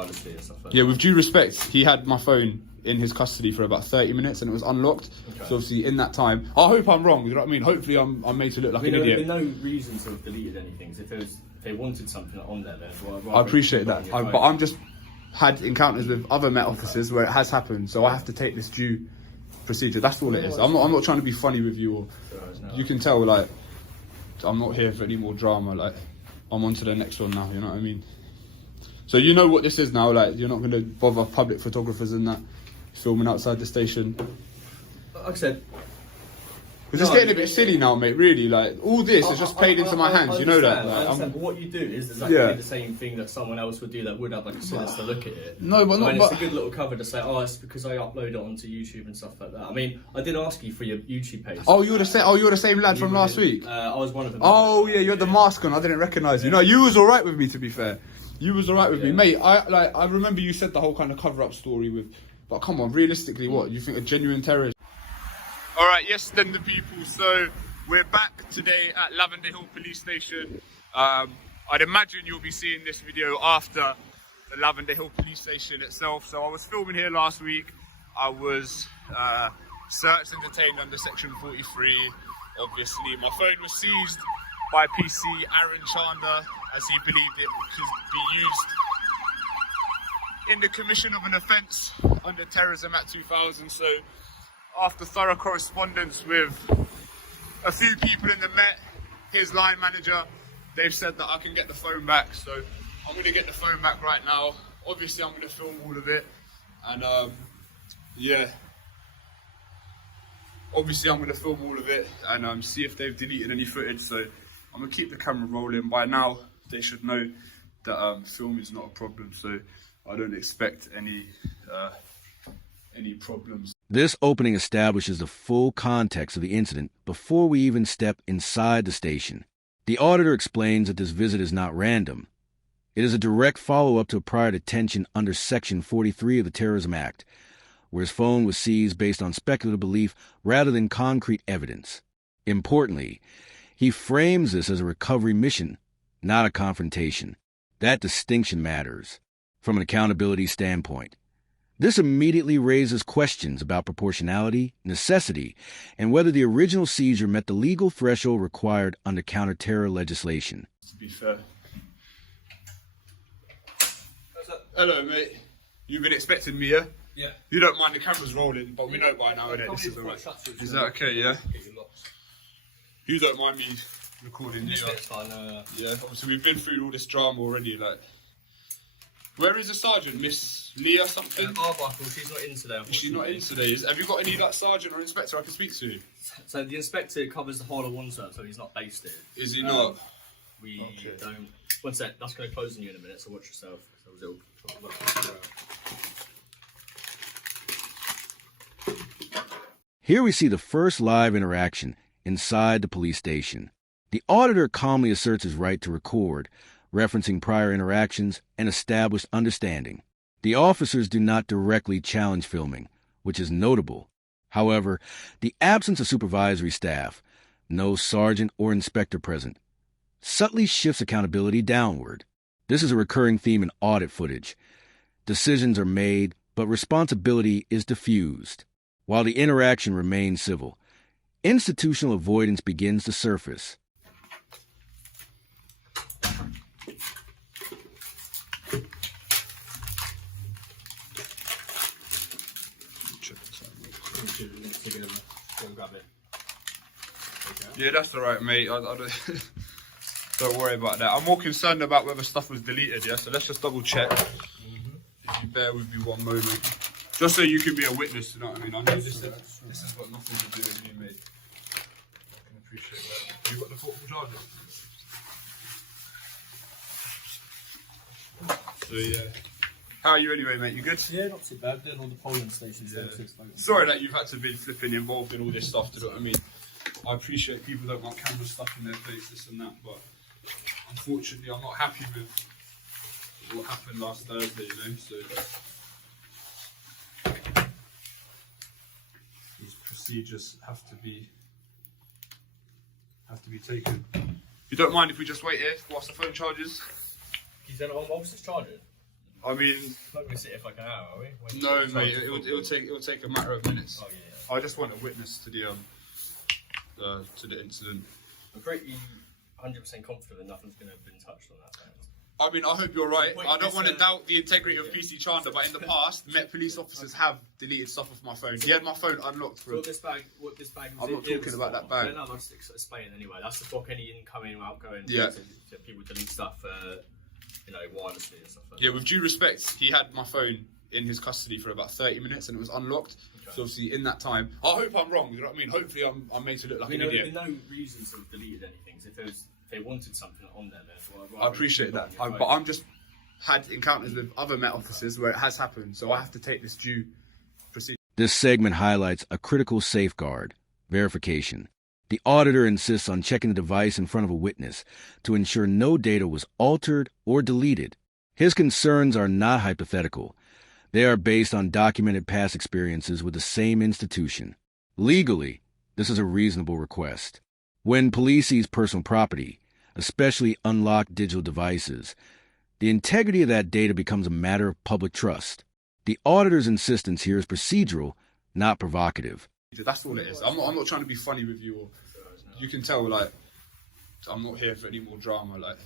privacy and stuff like Yeah, that. with due respect, he had my phone in his custody for about 30 minutes and it was unlocked. Okay. So obviously in that time, I hope I'm wrong, you know what I mean? Hopefully I'm made to look like an idiot. There's no reason to have deleted anything. If they wanted something on there, then I appreciate that. But I'm just had encounters with other Met officers where it has happened, so I have to take this due procedure. That's all it is. I'm not trying to be funny with you, or you can tell like I'm not here for any more drama. Like I'm on to the next one now. You know what I mean? So you know what this is now. Like you're not going to bother public photographers and that filming outside the station. Like I said, it's just getting a bit silly now, mate. Really, like all this is just played into my hands. You know that. Like, I understand, but what you do is exactly the same thing that someone else would do that would have like a sinister look at it. No, but not. It's a good little cover to say, oh, it's because I upload it onto YouTube and stuff like that. I mean, I did ask you for your YouTube page. Oh, you're the same. Oh, you're the same lad from last week. I was one of them. Oh yeah, you had the mask on. I didn't recognise you. No, you was all right with me. To be fair, you was all right with me, mate. I remember you said the whole kind of cover-up story with. But come on, realistically, what you think a genuine terrorist? All right, yes, then the people. So we're back today at Lavender Hill Police Station. I'd imagine you'll be seeing this video after the Lavender Hill Police Station itself. So I was filming here last week. I was searched and detained under Section 43. Obviously, my phone was seized by PC Aaron Chanda as he believed it could be used in the commission of an offence under Terrorism Act 2000. So after thorough correspondence with a few people in the Met, his line manager, they've said that I can get the phone back. So I'm going to get the phone back right now. Obviously I'm going to film all of it, and yeah, obviously I'm going to film all of it and see if they've deleted any footage. So I'm going to keep the camera rolling. By now they should know that film is not a problem, so I don't expect any problems. This opening establishes the full context of the incident before we even step inside the station. The auditor explains that this visit is not random. It is a direct follow-up to a prior detention under Section 43 of the Terrorism Act, where his phone was seized based on speculative belief rather than concrete evidence. Importantly, he frames this as a recovery mission, not a confrontation. That distinction matters from an accountability standpoint. This immediately raises questions about proportionality, necessity, and whether the original seizure met the legal threshold required under counter-terror legislation. To be fair. Hello, mate. You've been expecting me, yeah? Yeah. You don't mind the cameras rolling, but we know by now, innit? This is alright. Is that okay, yeah? You don't mind me recording, do you? Yeah, obviously we've been through all this drama already, like... Where is the sergeant? Miss Leah something? Arbuckle, she's not in today. Is she not in today? Have you got any like sergeant or inspector I can speak to? So the inspector covers the whole of one side, so he's not based here. Is he not? We don't. One sec, that's going to close on you in a minute, so watch yourself. Here we see the first live interaction inside the police station. The auditor calmly asserts his right to record, referencing prior interactions and established understanding. The officers do not directly challenge filming, which is notable. However, the absence of supervisory staff, no sergeant or inspector present, subtly shifts accountability downward. This is a recurring theme in audit footage. Decisions are made, but responsibility is diffused. While the interaction remains civil, institutional avoidance begins to surface. Yeah, that's alright, mate. I don't worry about that. I'm more concerned about whether stuff was deleted, yeah? So let's just double check. If you bear with me one moment. Just so you can be a witness, you know what I mean? I know this has got nothing to do with me, mate. I can appreciate that. You got the portable charger? So yeah. How are you anyway, mate? You good? Yeah, not too bad. Doing all the polling stations. Yeah. Sorry that you've had to be flipping involved in all this stuff, do you know what I mean? I appreciate people don't want camera stuff in their face, this and that, but unfortunately I'm not happy with what happened last Thursday, you know, so these procedures have to be taken. You don't mind if we just wait here whilst the phone charges? He's on whilst it's charging? I mean, Not going to sit here for like an hour, are we? no, mate. It'll take a matter of minutes. Oh yeah. I just want a witness to the incident. I'm pretty 100% confident nothing's going to have been touched on that. I mean, I hope you're right. Wait, I don't want to listen. doubt the integrity of PC Chanda, but in the past, Met police officers have deleted stuff off my phone. He had my phone unlocked for What this bag was I'm not talking about that bag. No, I'm just explaining anyway. That's to block any incoming or outgoing. Yeah. To people delete stuff, wirelessly and stuff like Yeah, that. with due respect, he had my phone in his custody for about 30 minutes and it was unlocked. Okay. So obviously in that time, I hope I'm wrong, you know what I mean? Hopefully I'm made to look like an There'd idiot. be no reason to have deleted anything. If they wanted something on there, then I appreciate that. But I'm just had encounters with other Met officers where it has happened, so I have to take this due procedure. This segment highlights a critical safeguard, verification. The auditor insists on checking the device in front of a witness to ensure no data was altered or deleted. His concerns are not hypothetical. They are based on documented past experiences with the same institution. Legally, this is a reasonable request. When police seize personal property, especially unlocked digital devices, the integrity of that data becomes a matter of public trust. The auditor's insistence here is procedural, not provocative. That's all it is. I'm not trying to be funny with you, or you can tell, like, I'm not here for any more drama. Like,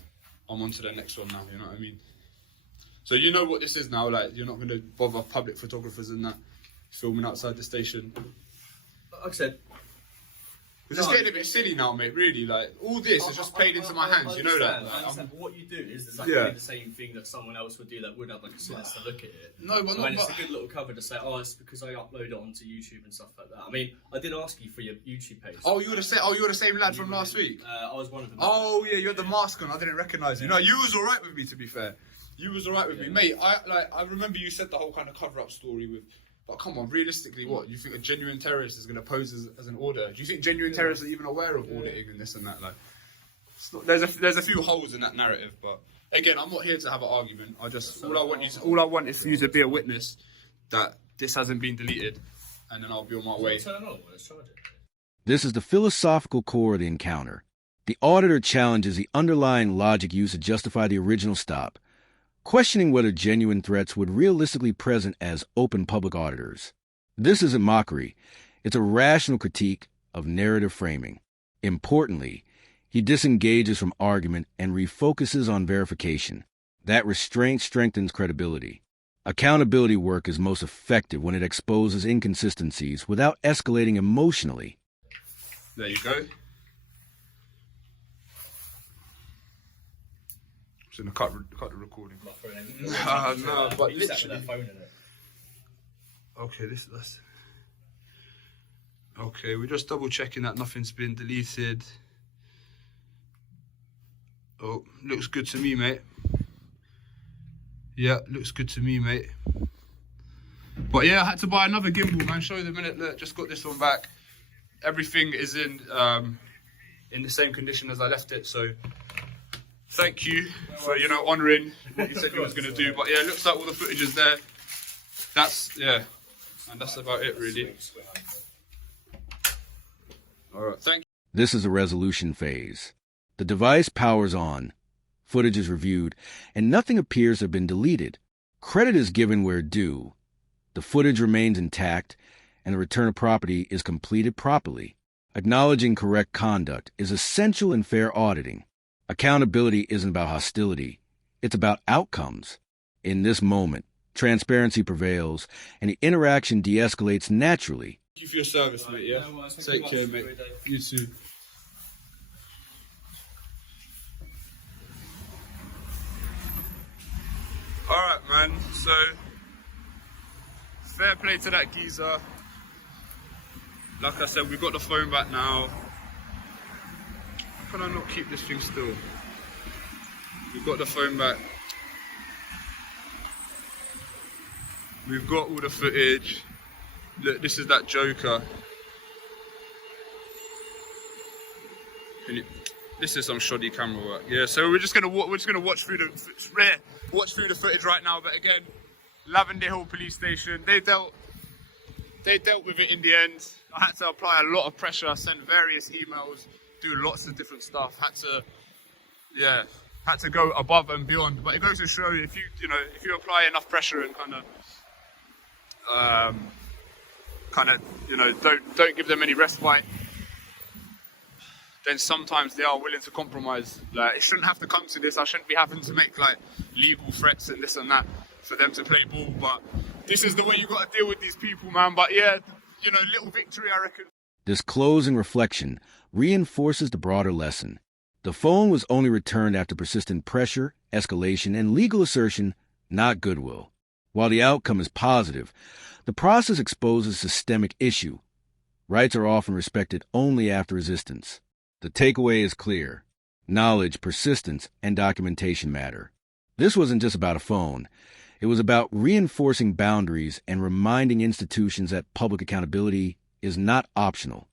I'm on to the next one now, you know what I mean? So you know what this is now, like, you're not going to bother public photographers and that filming outside the station. Like I said, It's just getting a bit silly now, mate, really. Like, all this is just played into my hands, you know that? I understand, but what you do is exactly the same thing that someone else would do that would have like a sinister look at it. No, but not. It's a good little cover to say, oh, it's because I upload it onto YouTube and stuff like that. I mean, I did ask you for your YouTube page. Oh, you're the same lad from last week? I was one of them. Oh, yeah, you had the mask on. I didn't recognise you. No, you was alright with me, to be fair. You was alright with me. Mate, I remember you said the whole kind of cover-up story with... But come on, realistically, what? You think a genuine terrorist is going to pose as an auditor? Do you think genuine terrorists are even aware of auditing and this and that? Like, it's not, there's a few holes in that narrative, but again, I'm not here to have an argument. All I want is for you to be a witness that this hasn't been deleted, and then I'll be on my way. This is the philosophical core of the encounter. The auditor challenges the underlying logic used to justify the original stop, questioning whether genuine threats would realistically present as open public auditors. This isn't mockery. It's a rational critique of narrative framing. Importantly, he disengages from argument and refocuses on verification. That restraint strengthens credibility. Accountability work is most effective when it exposes inconsistencies without escalating emotionally. There you go. Just gonna cut the recording. No, but literally. Okay, that's. Okay, we're just double checking that nothing's been deleted. Oh, looks good to me, mate. Yeah, looks good to me, mate. But yeah, I had to buy another gimbal, man. Show you the minute. Look, just got this one back. Everything is in the same condition as I left it, so. Thank you for, honouring what you said you was going to do. But yeah, it looks like all the footage is there. And that's about it, really. Alright, thank you. This is the resolution phase. The device powers on, footage is reviewed, and nothing appears to have been deleted. Credit is given where due. The footage remains intact, and the return of property is completed properly. Acknowledging correct conduct is essential in fair auditing. Accountability isn't about hostility. It's about outcomes. In this moment, transparency prevails, and the interaction de-escalates naturally. Thank you for your service, mate, yeah? Take care, mate. You too. Alright, man. So, fair play to that geezer. Like I said, we've got the phone back now. How can I not keep this thing still? We've got the phone back. We've got all the footage. Look, this is that Joker. This is some shoddy camera work. Yeah, so we're just gonna watch through the footage right now. But again, Lavender Hill Police Station. They dealt with it in the end. I had to apply a lot of pressure, send various emails, do lots of different stuff. had to go above and beyond. But it goes to show if you apply enough pressure and don't give them any respite, then sometimes they are willing to compromise. Like, it shouldn't have to come to this. I shouldn't be having to make like legal threats and this and that for them to play ball. But this is the way you got to deal with these people, man. But yeah, little victory, I reckon. This closing reflection reinforces the broader lesson. The phone was only returned after persistent pressure, escalation, and legal assertion, not goodwill. While the outcome is positive, the process exposes a systemic issue. Rights are often respected only after resistance. The takeaway is clear. Knowledge, persistence, and documentation matter. This wasn't just about a phone. It was about reinforcing boundaries and reminding institutions that public accountability is not optional.